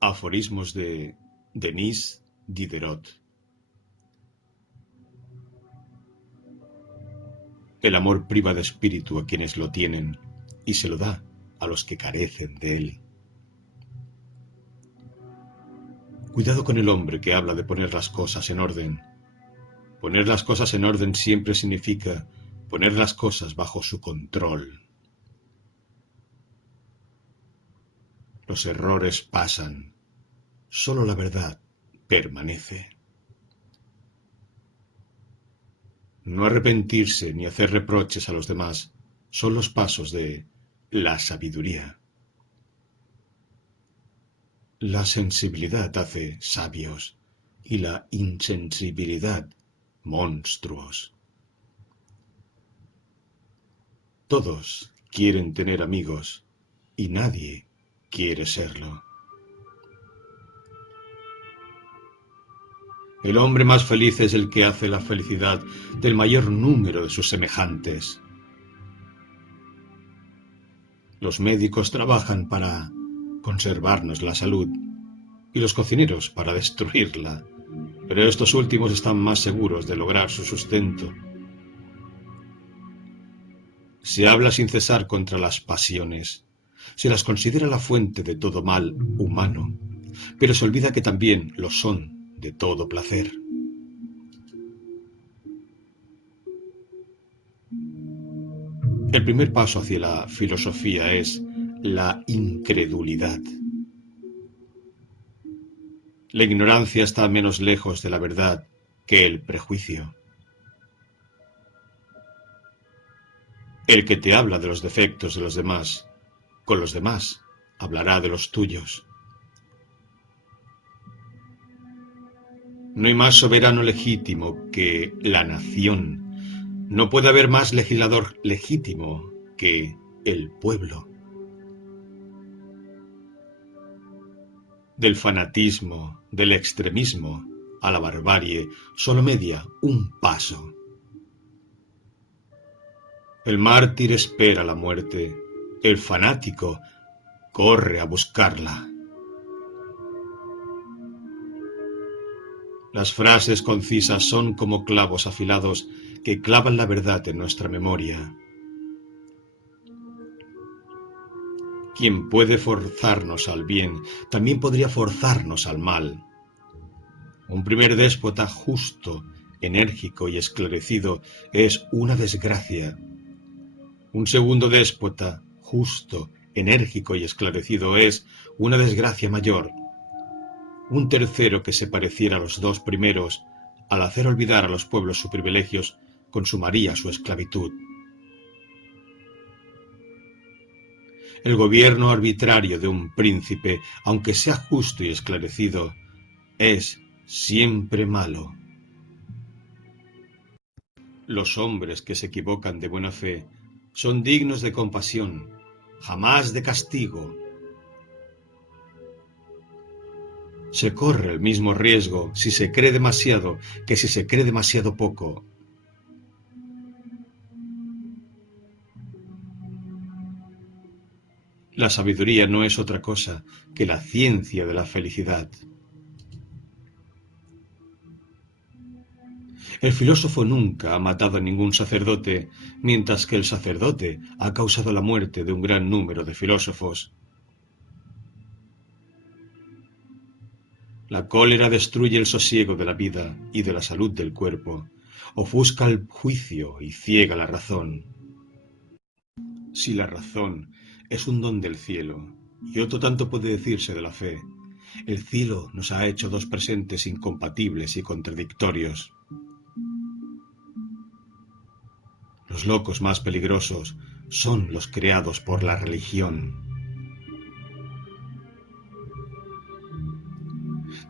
Aforismos de Denis Diderot. El amor priva de espíritu a quienes lo tienen y se lo da a los que carecen de él. Cuidado con el hombre que habla de poner las cosas en orden. Poner las cosas en orden siempre significa poner las cosas bajo su control. Los errores pasan, solo la verdad permanece. No arrepentirse ni hacer reproches a los demás son los pasos de la sabiduría. La sensibilidad hace sabios y la insensibilidad monstruos. Todos quieren tener amigos y nadie quiere serlo. El hombre más feliz es el que hace la felicidad del mayor número de sus semejantes. Los médicos trabajan para conservarnos la salud y los cocineros para destruirla, pero estos últimos están más seguros de lograr su sustento. Se habla sin cesar contra las pasiones, se las considera la fuente de todo mal humano, pero se olvida que también lo son de todo placer. El primer paso hacia la filosofía es la incredulidad. La ignorancia está menos lejos de la verdad que el prejuicio. El que te habla de los defectos de los demás, con los demás hablará de los tuyos. No hay más soberano legítimo que la nación. No puede haber más legislador legítimo que el pueblo. Del fanatismo, del extremismo a la barbarie, solo media un paso. El mártir espera la muerte, el fanático corre a buscarla. Las frases concisas son como clavos afilados que clavan la verdad en nuestra memoria. Quien puede forzarnos al bien, también podría forzarnos al mal. Un primer déspota justo, enérgico y esclarecido es una desgracia. Un segundo déspota justo, enérgico y esclarecido es una desgracia mayor. Un tercero que se pareciera a los dos primeros, al hacer olvidar a los pueblos sus privilegios, consumaría su esclavitud. El gobierno arbitrario de un príncipe, aunque sea justo y esclarecido, es siempre malo. Los hombres que se equivocan de buena fe son dignos de compasión, jamás de castigo. Se corre el mismo riesgo si se cree demasiado que si se cree demasiado poco. La sabiduría no es otra cosa que la ciencia de la felicidad. El filósofo nunca ha matado a ningún sacerdote, mientras que el sacerdote ha causado la muerte de un gran número de filósofos. La cólera destruye el sosiego de la vida y de la salud del cuerpo, ofusca el juicio y ciega la razón. Si la razón es un don del cielo, y otro tanto puede decirse de la fe, el cielo nos ha hecho dos presentes incompatibles y contradictorios. Los locos más peligrosos son los creados por la religión.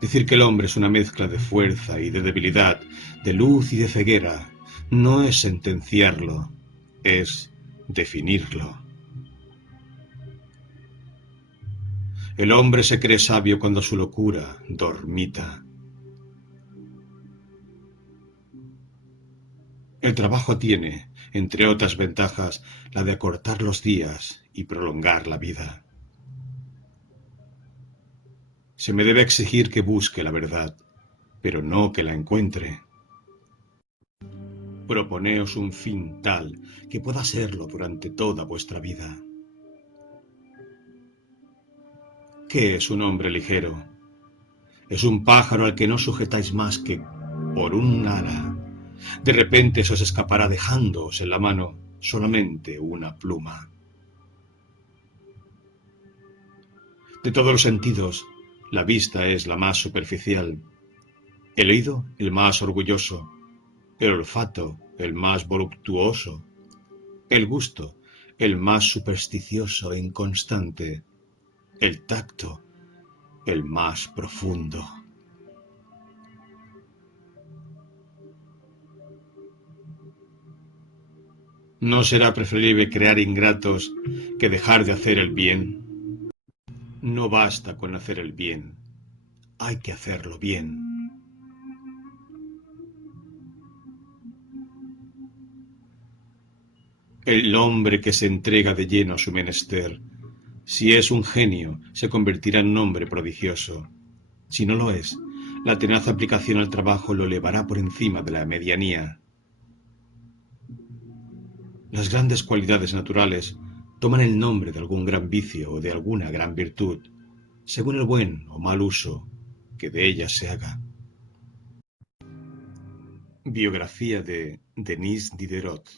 Decir que el hombre es una mezcla de fuerza y de debilidad, de luz y de ceguera, no es sentenciarlo, es definirlo. El hombre se cree sabio cuando su locura dormita. El trabajo tiene, entre otras ventajas, la de acortar los días y prolongar la vida. Se me debe exigir que busque la verdad, pero no que la encuentre. Proponeos un fin tal que pueda serlo durante toda vuestra vida. ¿Qué es un hombre ligero? Es un pájaro al que no sujetáis más que por un ala. De repente se os escapará dejándoos en la mano solamente una pluma. De todos los sentidos, la vista es la más superficial, el oído el más orgulloso, el olfato el más voluptuoso, el gusto el más supersticioso e inconstante, el tacto el más profundo. ¿No será preferible crear ingratos que dejar de hacer el bien? No basta con hacer el bien, hay que hacerlo bien. El hombre que se entrega de lleno a su menester, si es un genio, se convertirá en un hombre prodigioso. Si no lo es, la tenaz aplicación al trabajo lo elevará por encima de la medianía. Las grandes cualidades naturales toman el nombre de algún gran vicio o de alguna gran virtud, según el buen o mal uso que de ellas se haga. Biografía de Denis Diderot.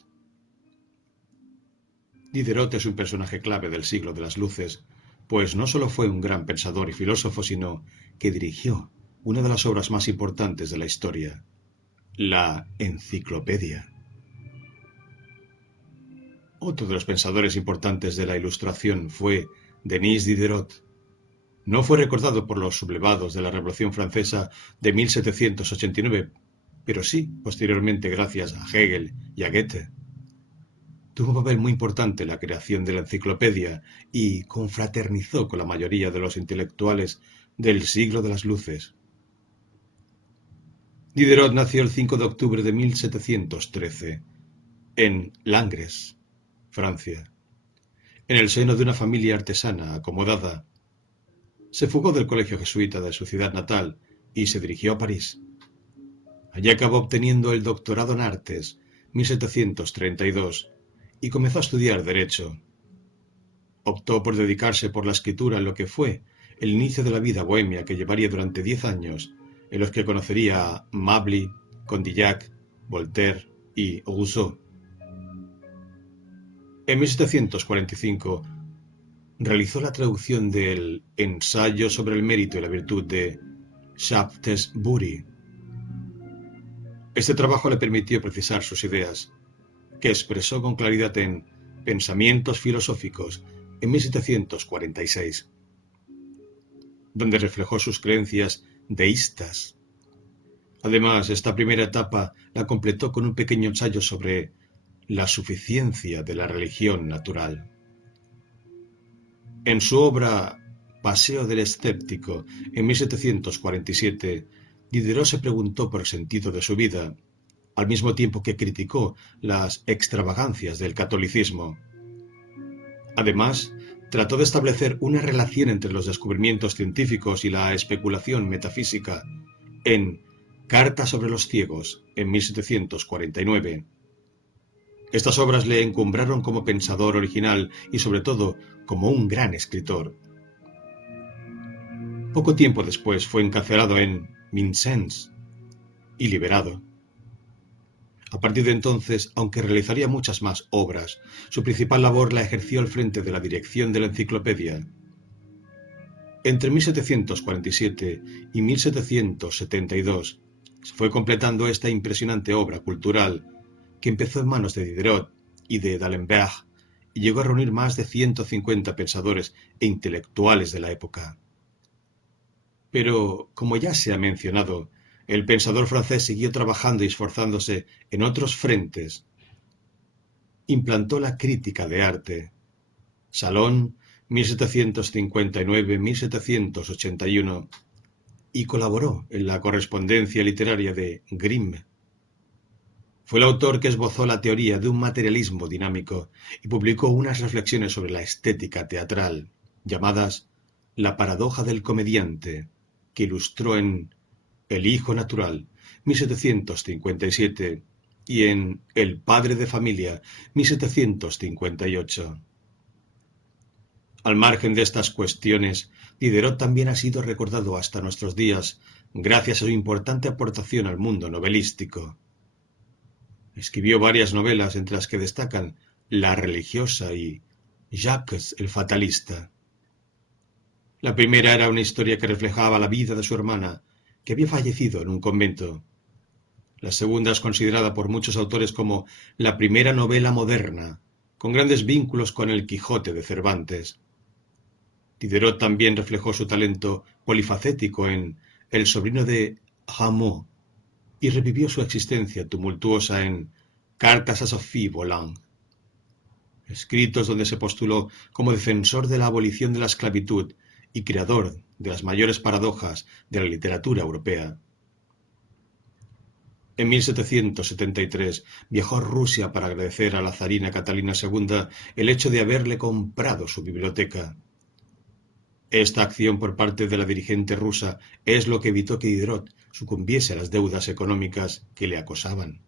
Diderot es un personaje clave del siglo de las luces, pues no solo fue un gran pensador y filósofo, sino que dirigió una de las obras más importantes de la historia, la Enciclopedia. Otro de los pensadores importantes de la Ilustración fue Denis Diderot. No fue recordado por los sublevados de la Revolución Francesa de 1789, pero sí posteriormente gracias a Hegel y a Goethe. Tuvo un papel muy importante en la creación de la enciclopedia y confraternizó con la mayoría de los intelectuales del siglo de las luces. Diderot nació el 5 de octubre de 1713 en Langres, Francia. En el seno de una familia artesana acomodada, se fugó del colegio jesuita de su ciudad natal y se dirigió a París. Allí acabó obteniendo el doctorado en artes 1732 y comenzó a estudiar Derecho. Optó por dedicarse por la escritura en lo que fue el inicio de la vida bohemia que llevaría durante 10 años, en los que conocería a Mably, Condillac, Voltaire y Rousseau. En 1745 realizó la traducción del Ensayo sobre el mérito y la virtud de Shaftesbury. Este trabajo le permitió precisar sus ideas, que expresó con claridad en Pensamientos filosóficos en 1746, donde reflejó sus creencias deístas. Además, esta primera etapa la completó con un pequeño ensayo sobre la suficiencia de la religión natural. En su obra Paseo del Escéptico, en 1747, Diderot se preguntó por el sentido de su vida, al mismo tiempo que criticó las extravagancias del catolicismo. Además, trató de establecer una relación entre los descubrimientos científicos y la especulación metafísica en Carta sobre los ciegos, en 1749. Estas obras le encumbraron como pensador original y sobre todo como un gran escritor. Poco tiempo después fue encarcelado en Vincennes y liberado. A partir de entonces, aunque realizaría muchas más obras, su principal labor la ejerció al frente de la dirección de la enciclopedia. Entre 1747 y 1772 se fue completando esta impresionante obra cultural que empezó en manos de Diderot y de D'Alembert y llegó a reunir más de 150 pensadores e intelectuales de la época. Pero, como ya se ha mencionado, el pensador francés siguió trabajando y esforzándose en otros frentes. Implantó la crítica de arte. Salón, 1759-1781, y colaboró en la correspondencia literaria de Grimm. Fue el autor que esbozó la teoría de un materialismo dinámico y publicó unas reflexiones sobre la estética teatral, llamadas La paradoja del comediante, que ilustró en El hijo natural, 1757, y en El padre de familia, 1758. Al margen de estas cuestiones, Diderot también ha sido recordado hasta nuestros días gracias a su importante aportación al mundo novelístico. Escribió varias novelas, entre las que destacan La religiosa y Jacques el fatalista. La primera era una historia que reflejaba la vida de su hermana, que había fallecido en un convento. La segunda es considerada por muchos autores como la primera novela moderna, con grandes vínculos con el Quijote de Cervantes. Diderot también reflejó su talento polifacético en El sobrino de Rameau y revivió su existencia tumultuosa en Cartas a Sophie Volant, escritos donde se postuló como defensor de la abolición de la esclavitud y creador de las mayores paradojas de la literatura europea. En 1773 viajó a Rusia para agradecer a la zarina Catalina II el hecho de haberle comprado su biblioteca. Esta acción por parte de la dirigente rusa es lo que evitó que Diderot sucumbiese a las deudas económicas que le acosaban.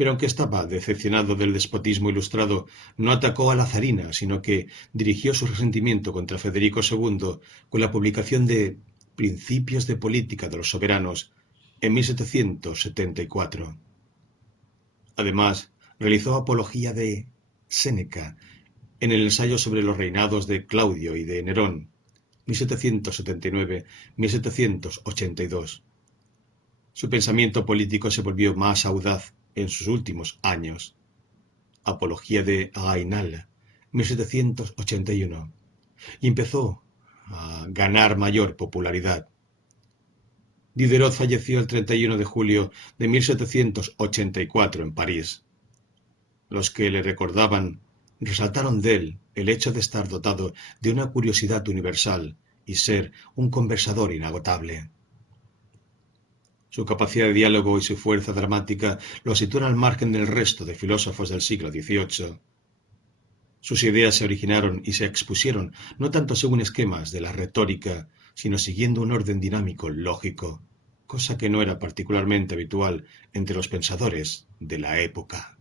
Pero aunque estaba decepcionado del despotismo ilustrado, no atacó a la zarina, sino que dirigió su resentimiento contra Federico II con la publicación de Principios de Política de los Soberanos en 1774. Además, realizó apología de Séneca en el ensayo sobre los reinados de Claudio y de Nerón, 1779-1782. Su pensamiento político se volvió más audaz en sus últimos años. Apología de Raynal, 1781, y empezó a ganar mayor popularidad. Diderot falleció el 31 de julio de 1784 en París. Los que le recordaban resaltaron de él el hecho de estar dotado de una curiosidad universal y ser un conversador inagotable. Su capacidad de diálogo y su fuerza dramática lo sitúan al margen del resto de filósofos del siglo XVIII. Sus ideas se originaron y se expusieron no tanto según esquemas de la retórica, sino siguiendo un orden dinámico lógico, cosa que no era particularmente habitual entre los pensadores de la época.